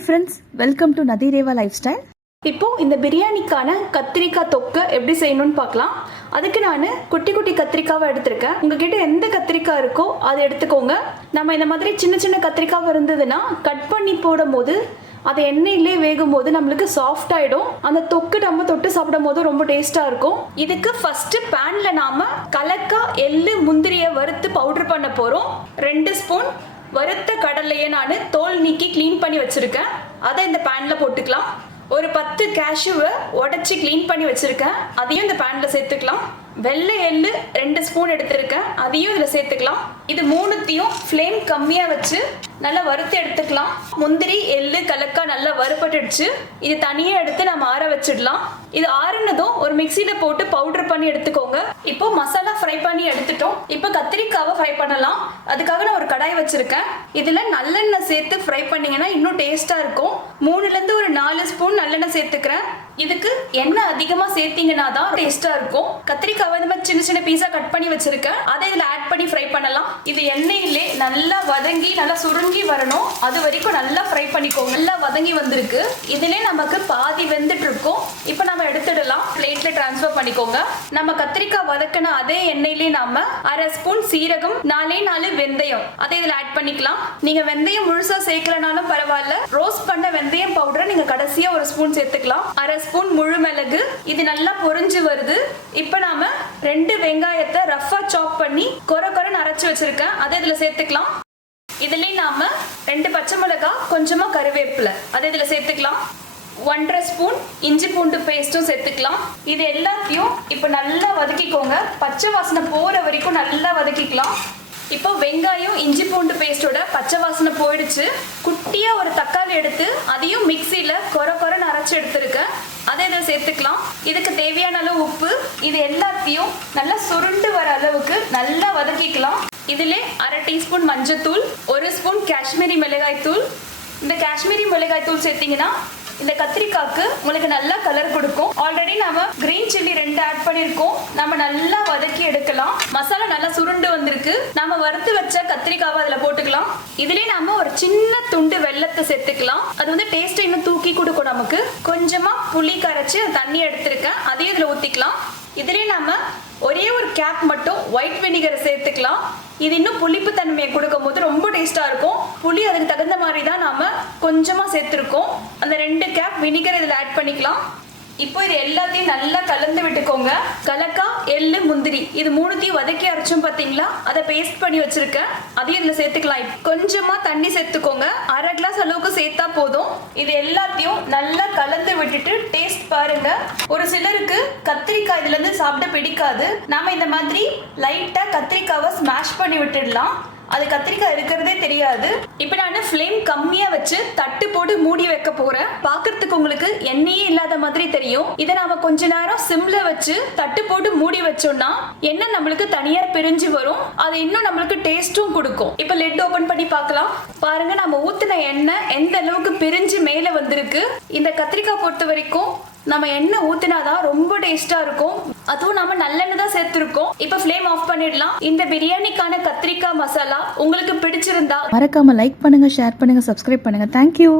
Hi friends, welcome to நதிரேவா lifestyle. இப்போ இந்த பிரியாணிக்கான கத்திரிக்காய் தொக்கு எப்படி செய்யணும்னு பார்க்கலாம். அதுக்கு நான் குட்டி குட்டி கத்திரிக்காவை எடுத்திருக்கேன். உங்ககிட்ட எந்த கத்திரிக்காய் இருக்கோ அதை எடுத்துக்கோங்க. நம்ம இந்த மாதிரி சின்ன சின்ன கத்திரிக்காய் இருந்ததுன்னா கட் பண்ணி போடும் போது அது எண்ணெயிலே வேகும் போது நம்மளுக்கு சாஃப்ட் ஆயிடும். அந்த தொக்கு நம்ம தொட்டு சாப்பிடும் போது ரொம்ப டேஸ்டா இருக்கும். இதுக்கு ஃபர்ஸ்ட் பேன்ல நாம கலக்காய், எள்ளு, முந்திரியை வறுத்து பவுடர் பண்ண போறோம். 2 ஸ்பூன் வறுத்த கடலையை நான் தோல் நீக்கி க்ளீன் பண்ணி வச்சிருக்கேன். அதை இந்த பேன்ல போட்டுக்கலாம். ஒரு 10 கேஷ்யூவை உடச்சி க்ளீன் பண்ணி வச்சிருக்கேன். அதையும் இந்த பேன்ல சேர்த்துக்கலாம். வெள்ளை எள்ளு 2 ஸ்பூன் எடுத்திருக்கேன். அதையும் இதில் சேர்த்துக்கலாம். இது மூணுத்தையும் ஃப்ளேம் கம்மியாக வச்சு நல்லா வறுத்து எடுத்துக்கலாம். முந்திரி, எள்ளு, கலக்காய் நல்லா வறுபட்டுடுச்சு. இது தனியாக எடுத்து நம்ம ஆற வச்சிடலாம். இது ஆறுனதும் ஒரு மிக்சியில் போட்டு பவுடர் பண்ணி எடுத்துக்கோங்க. இப்போ மசாலா ஃப்ரை பண்ணி எடுத்துட்டோம். இப்போ கத்திரிக்காவை ஃப்ரை பண்ணலாம். அதுக்காக நான் ஒரு கடாய் வச்சிருக்கேன். இதில் நல்லெண்ணெய் சேர்த்து ஃப்ரை பண்ணீங்கன்னா இன்னும் டேஸ்ட்டாக இருக்கும். 3லேருந்து ஒரு 4 ஸ்பூன் நல்லெண்ணெய் சேர்த்துக்கிறேன். இதுக்கு எண்ணெய் அதிகமாக சேர்த்தீங்கன்னா தான் டேஸ்ட்டாக இருக்கும். கத்திரிக்காவை இந்த மாதிரி சின்ன சின்ன பீஸா கட் பண்ணி வச்சிருக்கேன். அதை இதில் ஆட் பண்ணி ஃப்ரை பண்ணலாம். இது எண்ணெயிலே நல்லா வதங்கி நல்லா சுருங்கி வரணும். அது வரைக்கும் நல்லா ஃப்ரை பண்ணிக்கோங்க. நல்லா வதங்கி வந்திருக்கு. இதிலே நமக்கு பாதி வெந்துட்டு இருக்கும். இப்போ நம்ம எடுத்துடலாம். பிளேட்ல டிரான்ஸ்ஃபர் பண்ணிக்கோங்க. நம்ம கத்திரிக்காய் வதக்கின அதே எண்ணெயிலே நாம 1/2 ஸ்பூன் சீரகம், 4 வெந்தயம் அதை இதில் ஆட் பண்ணிக்கலாம். நீங்க வெந்தயம் முழுசா சேர்க்கலனாலும் பரவாயில்ல. ரோஸ்ட் பண்ண வெந்தயம் பவுடரை நீங்க கடைசியா 1 ஸ்பூன் சேர்த்துக்கலாம். 1/2 ஸ்பூன் முழு மிளகு. இது நல்லா பொரிஞ்சு வருது. இப்போ நாம 2 வெங்காயத்தை ரஃபா சாப் பண்ணி கொரன்னு அரைச்சு வச்சிருக்கேன். அதை இதுல சேர்த்துக்கலாம். இதுலயே நாம 2 பச்சை மிளகாய், கொஞ்சமா கருவேப்பிலை அதை இதுல சேர்த்துக்கலாம். 1/2 ஸ்பூன் இஞ்சி பூண்டு பேஸ்ட்டும் சேர்த்துக்கலாம். இது எல்லாத்தையும் இப்போ நல்லா வதக்கிக்கோங்க. பச்சை வாசனை போற வரைக்கும் நல்லா வதக்கிக்கலாம். இப்போ வெங்காயம், இஞ்சி பூண்டு பேஸ்டோட பச்சை வாசனை போயிடுச்சு. குட்டியா ஒரு தக்காளி எடுத்து அதையும் மிக்சியில கொரன்னு அரைச்சு எடுத்திருக்கேன். அதை இதில் சேர்த்துக்கலாம். இதுக்கு தேவையான அளவு உப்பு. இது எல்லாத்தையும் நல்லா சுருண்டு வர அளவுக்கு நல்லா வதக்கிக்கலாம். இதிலே 1/2 டீஸ்பூன் மஞ்சத்தூள், 1 ஸ்பூன் காஷ்மீரி மிளகாய் தூள். இந்த காஷ்மீரி மிளகாய் தூள் சேர்த்தீங்கன்னா இந்த கத்திரிக்காய்க்கு உங்களுக்கு நல்லா கலர் கொடுக்கும். ஆல்ரெடி நம்ம கிரீன் சில்லி 2 ஆட் பண்ணிருக்கோம். நம்ம நல்லா வதக்கி எடுக்கலாம். மசாலா நல்லா சுருண்டு வந்திருக்கு. நம்ம வறுத்து வச்ச கத்திரிக்காவை அதுல போட்டுக்கலாம். இதுலயே நாம ஒரு சின்ன துண்டு வெல்லத்தை சேர்த்துக்கலாம். அது வந்து டேஸ்ட் இன்னும் தூக்கி கொடுக்கும். நமக்கு கொஞ்சமா புளி கரைச்சு தண்ணி எடுத்திருக்கேன். அதையும் இதுல ஊத்திக்கலாம். இதுலயே நாம ஒரே ஒரு கேப் மட்டும் ஒயிட் வினிகரை சேர்த்துக்கலாம். இது இன்னும் புளிப்பு தன்மையை கொடுக்கும் போது ரொம்ப டேஸ்டா இருக்கும். புளி அதுக்கு தகுந்த மாதிரி தான் நாம கொஞ்சமா சேர்த்திருக்கோம். அந்த 2 கேப் வினிகர் இதில் ஆட் பண்ணிக்கலாம். இப்போ இது எல்லாத்தையும் நல்லா கலந்து விட்டுக்கோங்க. கலக்காய், எள்ளு, முந்திரி இது மூணுத்தையும் வதக்கி அரைச்சும் பார்த்தீங்களா, அதை பேஸ்ட் பண்ணி வச்சிருக்கேன். அதையும் இதில் சேர்த்துக்கலாம். கொஞ்சமா தண்ணி சேர்த்துக்கோங்க. 1/2 கிளாஸ் அளவுக்கு சேர்த்தா போதும். இது எல்லாத்தையும் நல்லா கலந்து விட்டுட்டு டேஸ்ட் பாருங்க. ஒரு சிலருக்கு கத்திரிக்காய் இதுல இருந்து சாப்பிட பிடிக்காது. நாம இந்த மாதிரி லைட்டா கத்திரிக்காவை ஸ்மாஷ் பண்ணி விட்டுடலாம். அது கத்திரிக்காய் இருக்கிறதே தெரியாது. இப்போ நான் ஃப்ளேம் கம்மியா வச்சு தட்டு போட்டு மூடி வைக்க போறேன். பாக்குறதுக்கு உங்களுக்கு எண்ணெயே இல்லாத மாதிரி தெரியும். இதை நாம கொஞ்ச நேரம் சிம்ல வச்சு தட்டு போட்டு மூடி வச்சோம்னா எண்ணெய் நம்மளுக்கு தனியா பிரிஞ்சு வரும். அது இன்னும் நம்மளுக்கு டேஸ்டும் கொடுக்கும். இப்போ லெட் ஓபன் பண்ணி பார்க்கலாம். பாருங்க, நம்ம ஊத்தின எண்ணெய் எந்த அளவுக்கு பிரிஞ்சு மேல வந்திருக்கு. இந்த கத்திரிக்காய் பொறுத்த வரைக்கும் நம்ம எண்ணெய் ஊத்தினாதான் ரொம்ப டேஸ்டா இருக்கும். அதுவும் நம்ம நல்லெண்ணெய் தான் சேர்த்திருக்கோம். இப்போ ஃப்ளேம் ஆஃப் பண்ணிடலாம். இந்த பிரியாணிக்கான கத்திரிக்காய் மசாலா உங்களுக்கு பிடிச்சிருந்தா மறக்காம லைக் பண்ணுங்க, ஷேர் பண்ணுங்க, சப்ஸ்கிரைப் பண்ணுங்க. தேங்க்யூ.